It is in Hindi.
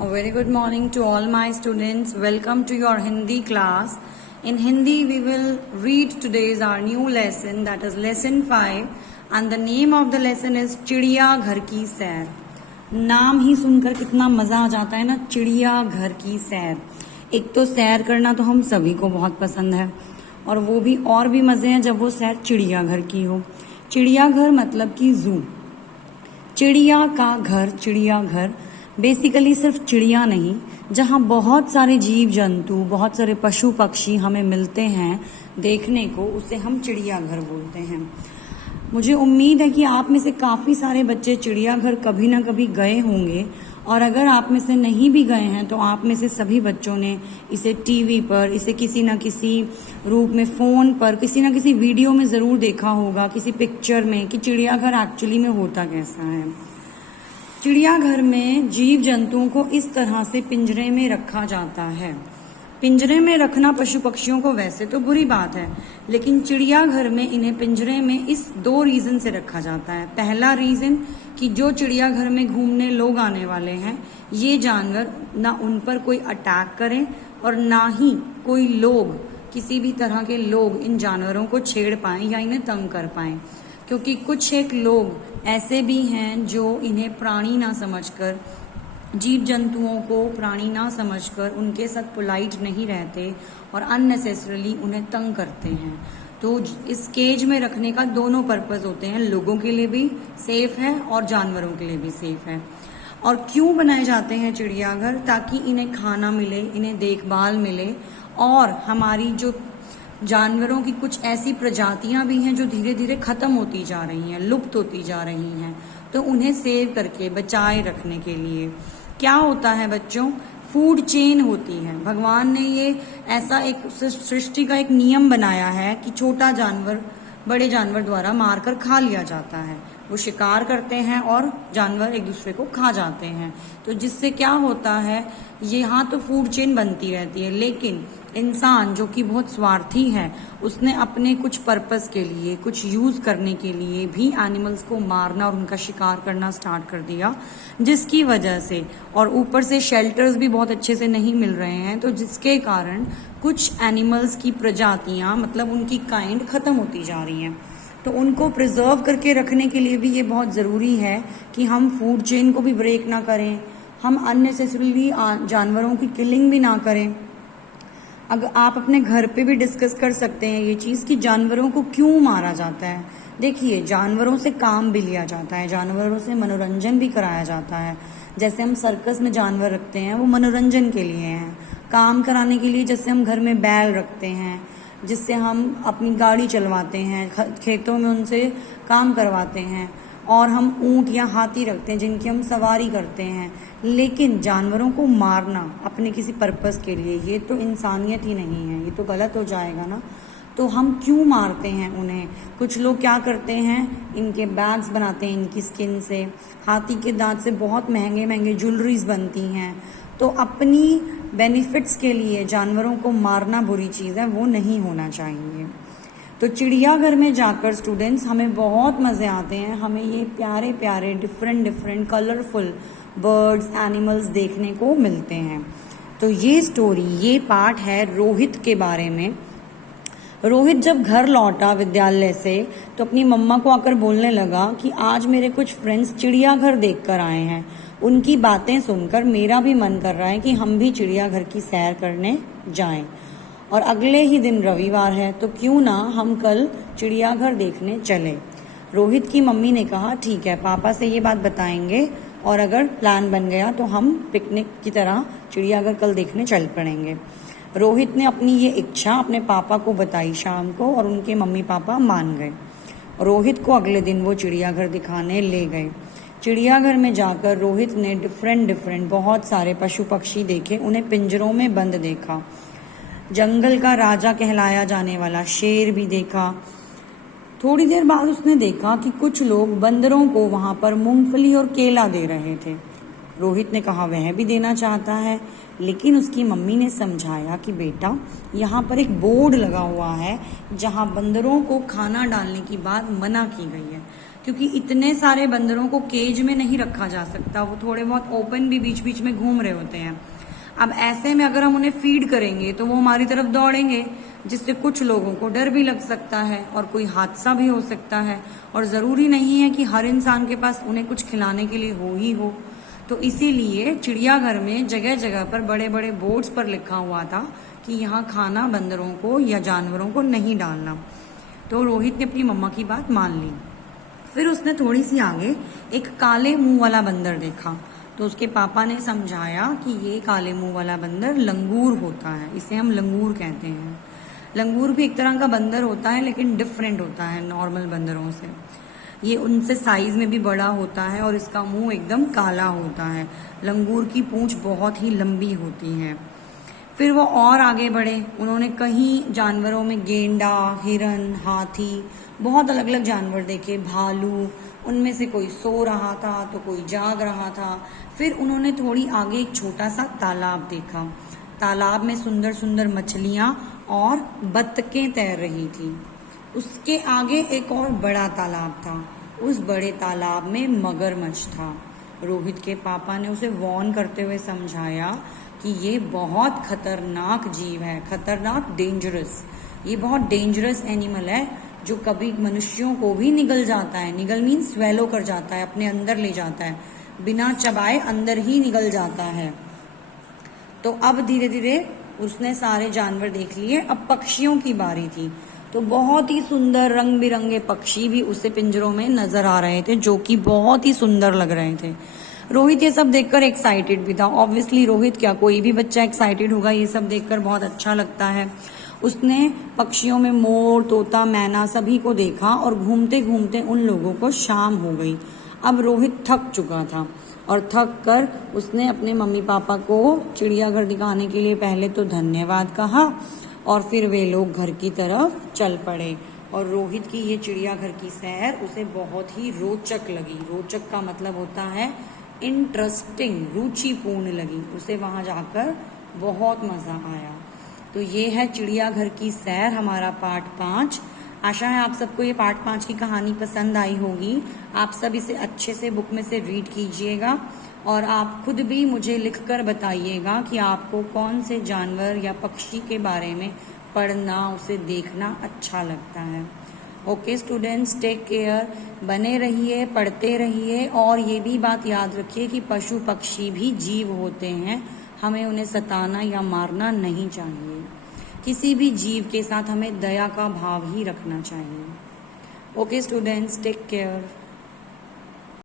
A very good morning to all my students. Welcome to your Hindi class. In Hindi, we will read today's our new lesson, that is lesson 5, and the name of the lesson is चिड़िया घर की सैर. नाम ही सुनकर कितना मजा आ जाता है ना, चिड़िया घर की सैर. एक तो सैर करना तो हम सभी को बहुत पसंद है, और वो भी और भी मजे हैं जब वो सैर चिड़िया घर की हो. चिड़िया घर मतलब कि जू. चिड़िया का घर, चिड़िया घर बेसिकली सिर्फ चिड़िया नहीं, जहाँ बहुत सारे जीव जंतु, बहुत सारे पशु पक्षी हमें मिलते हैं देखने को, उसे हम चिड़ियाघर बोलते हैं. मुझे उम्मीद है कि आप में से काफ़ी सारे बच्चे चिड़ियाघर कभी ना कभी गए होंगे, और अगर आप में से नहीं भी गए हैं तो आप में से सभी बच्चों ने इसे टीवी पर, इसे किसी ना किसी रूप में, फ़ोन पर, किसी ना किसी वीडियो में ज़रूर देखा होगा, किसी पिक्चर में, कि चिड़ियाघर एक्चुअली में होता कैसा है. चिड़ियाघर में जीव जंतुओं को इस तरह से पिंजरे में रखा जाता है. पिंजरे में रखना पशु पक्षियों को वैसे तो बुरी बात है, लेकिन चिड़ियाघर में इन्हें पिंजरे में इस 2 रीज़न से रखा जाता है. पहला रीज़न कि जो चिड़ियाघर में घूमने लोग आने वाले हैं, ये जानवर ना उन पर कोई अटैक करें और ना ही कोई लोग, किसी भी तरह के लोग इन जानवरों को छेड़ पाएं या इन्हें तंग कर पाएं. क्योंकि कुछ एक लोग ऐसे भी हैं जो इन्हें प्राणी ना समझकर, जीव जंतुओं को प्राणी ना समझकर उनके साथ पोलाइट नहीं रहते और अननेसेसरली उन्हें तंग करते हैं. तो इस केज में रखने का दोनों पर्पस होते हैं, लोगों के लिए भी सेफ है और जानवरों के लिए भी सेफ है. और क्यों बनाए जाते हैं चिड़ियाघर? ताकि इन्हें खाना मिले, इन्हें देखभाल मिले, और हमारी जो जानवरों की कुछ ऐसी प्रजातियां भी हैं जो धीरे धीरे खत्म होती जा रही हैं, लुप्त होती जा रही हैं, तो उन्हें सेव करके बचाए रखने के लिए क्या होता है बच्चों, फूड चेन होती है. भगवान ने ये ऐसा एक सृष्टि का एक नियम बनाया है कि छोटा जानवर बड़े जानवर द्वारा मारकर खा लिया जाता है. वो शिकार करते हैं और जानवर एक दूसरे को खा जाते हैं. तो जिससे क्या होता है, यहाँ तो फूड चेन बनती रहती है, लेकिन इंसान जो कि बहुत स्वार्थी है, उसने अपने कुछ पर्पस के लिए, कुछ यूज करने के लिए भी एनिमल्स को मारना और उनका शिकार करना स्टार्ट कर दिया, जिसकी वजह से, और ऊपर से शेल्टर्स भी बहुत अच्छे से नहीं मिल रहे हैं, तो जिसके कारण कुछ एनिमल्स की प्रजातियां, मतलब उनकी काइंड खत्म होती जा रही हैं. तो उनको प्रिजर्व करके रखने के लिए भी ये बहुत ज़रूरी है कि हम फूड चेन को भी ब्रेक ना करें, हम अननेसेसरीली जानवरों की किलिंग भी ना करें. अगर आप अपने घर पे भी डिस्कस कर सकते हैं ये चीज़ कि जानवरों को क्यों मारा जाता है. देखिए, जानवरों से काम भी लिया जाता है, जानवरों से मनोरंजन भी कराया जाता है. जैसे हम सर्कस में जानवर रखते हैं, वो मनोरंजन के लिए हैं. काम कराने के लिए जैसे हम घर में बैल रखते हैं, जिससे हम अपनी गाड़ी चलवाते हैं, खेतों में उनसे काम करवाते हैं, और हम ऊंट या हाथी रखते हैं जिनकी हम सवारी करते हैं. लेकिन जानवरों को मारना अपने किसी पर्पस के लिए, ये तो इंसानियत ही नहीं है, ये तो गलत हो जाएगा ना. तो हम क्यों मारते हैं उन्हें? कुछ लोग क्या करते हैं, इनके बैग्स बनाते हैं इनकी स्किन से. हाथी के दांत से बहुत महंगे महंगे ज्वेलरीज बनती हैं. तो अपनी बेनिफिट्स के लिए जानवरों को मारना बुरी चीज़ है, वो नहीं होना चाहिए. तो चिड़ियाघर में जाकर स्टूडेंट्स हमें बहुत मज़े आते हैं. हमें ये प्यारे प्यारे डिफरेंट कलरफुल बर्ड्स, एनिमल्स देखने को मिलते हैं. तो ये स्टोरी, ये पार्ट है रोहित के बारे में. रोहित जब घर लौटा विद्यालय से तो अपनी मम्मा को आकर बोलने लगा कि आज मेरे कुछ फ्रेंड्स चिड़ियाघर देख कर आए हैं. उनकी बातें सुनकर मेरा भी मन कर रहा है कि हम भी चिड़ियाघर की सैर करने जाएं. और अगले ही दिन रविवार है, तो क्यों ना हम कल चिड़ियाघर देखने चले. रोहित की मम्मी ने कहा ठीक है, पापा से ये बात बताएंगे, और अगर प्लान बन गया तो हम पिकनिक की तरह चिड़ियाघर कल देखने चल पड़ेंगे. रोहित ने अपनी ये इच्छा अपने पापा को बताई शाम को, और उनके मम्मी पापा मान गए. रोहित को अगले दिन वो चिड़ियाघर दिखाने ले गए. चिड़ियाघर में जाकर रोहित ने डिफरेंट बहुत सारे पशु पक्षी देखे, उन्हें पिंजरों में बंद देखा. जंगल का राजा कहलाया जाने वाला शेर भी देखा. थोड़ी देर बाद उसने देखा कि कुछ लोग बंदरों को वहां पर मूंगफली और केला दे रहे थे. रोहित ने कहा वह भी देना चाहता है, लेकिन उसकी मम्मी ने समझाया कि बेटा, यहाँ पर एक बोर्ड लगा हुआ है जहाँ बंदरों को खाना डालने की बात मना की गई है, क्योंकि इतने सारे बंदरों को केज में नहीं रखा जा सकता, वो थोड़े बहुत ओपन भी बीच बीच में घूम रहे होते हैं। अब ऐसे में अगर हम उन्हें फीड करेंगे तो वो हमारी तरफ दौड़ेंगे, जिससे कुछ लोगों को डर भी लग सकता है और कोई हादसा भी हो सकता है, और ज़रूरी नहीं है कि हर इंसान के पास उन्हें कुछ खिलाने के लिए हो ही हो। तो इसीलिए चिड़ियाघर में जगह जगह पर बड़े बड़े बोर्ड्स पर लिखा हुआ था कि यहाँ खाना बंदरों को या जानवरों को नहीं डालना। तो रोहित ने अपनी मम्मा की बात मान ली। फिर उसने थोड़ी सी आगे एक काले मुंह वाला बंदर देखा, तो उसके पापा ने समझाया कि ये काले मुंह वाला बंदर लंगूर होता है, इसे हम लंगूर कहते हैं। लंगूर भी एक तरह का बंदर होता है, लेकिन डिफरेंट होता है नॉर्मल बंदरों से। ये उनसे साइज में भी बड़ा होता है और इसका मुंह एकदम काला होता है। लंगूर की पूंछ बहुत ही लंबी होती है। फिर वो और आगे बढ़े, उन्होंने कहीं जानवरों में गेंडा, हिरन, हाथी, बहुत अलग अलग जानवर देखे, भालू, उनमें से कोई सो रहा था तो कोई जाग रहा था। फिर उन्होंने थोड़ी आगे एक छोटा सा तालाब देखा। तालाब में सुंदर सुंदर मछलियां और बत्तखें तैर रही थी। उसके आगे एक और बड़ा तालाब था, उस बड़े तालाब में मगरमच्छ था। रोहित के पापा ने उसे वार्न करते हुए समझाया कि ये बहुत खतरनाक जीव है, खतरनाक, डेंजरस। ये बहुत डेंजरस एनिमल है जो कभी मनुष्यों को भी निगल जाता है। निगल मीन स्वेलो कर जाता है, अपने अंदर ले जाता है, बिना चबाए अंदर ही निगल जाता है। तो अब धीरे धीरे उसने सारे जानवर देख लिए। अब पक्षियों की बारी थी, तो बहुत ही सुंदर रंग बिरंगे पक्षी भी उसे पिंजरों में नजर आ रहे थे, जो कि बहुत ही सुंदर लग रहे थे। रोहित ये सब देखकर एक्साइटेड भी था। ऑब्वियसली रोहित क्या, कोई भी बच्चा एक्साइटेड होगा, ये सब देखकर बहुत अच्छा लगता है। उसने पक्षियों में मोर, तोता, मैना सभी को देखा और घूमते घूमते उन लोगों को शाम हो गई। अब रोहित थक चुका था और थक कर उसने अपने मम्मी पापा को चिड़ियाघर दिखाने के लिए पहले तो धन्यवाद कहा और फिर वे लोग घर की तरफ चल पड़े। और रोहित की ये चिड़ियाघर की सैर उसे बहुत ही रोचक लगी। रोचक का मतलब होता है इंटरेस्टिंग, रुचिपूर्ण लगी। उसे वहां जाकर बहुत मजा आया। तो ये है चिड़ियाघर की सैर, हमारा पार्ट 5। आशा है आप सबको ये पार्ट 5 की कहानी पसंद आई होगी। आप सब इसे अच्छे से बुक में से रीड कीजिएगा और आप खुद भी मुझे लिखकर बताइएगा कि आपको कौन से जानवर या पक्षी के बारे में पढ़ना, उसे देखना अच्छा लगता है। ओके स्टूडेंट्स, टेक केयर, बने रहिए, पढ़ते रहिए और ये भी बात याद रखिए कि पशु पक्षी भी जीव होते हैं, हमें उन्हें सताना या मारना नहीं चाहिए। किसी भी जीव के साथ हमें दया का भाव ही रखना चाहिए। Okay students, take care.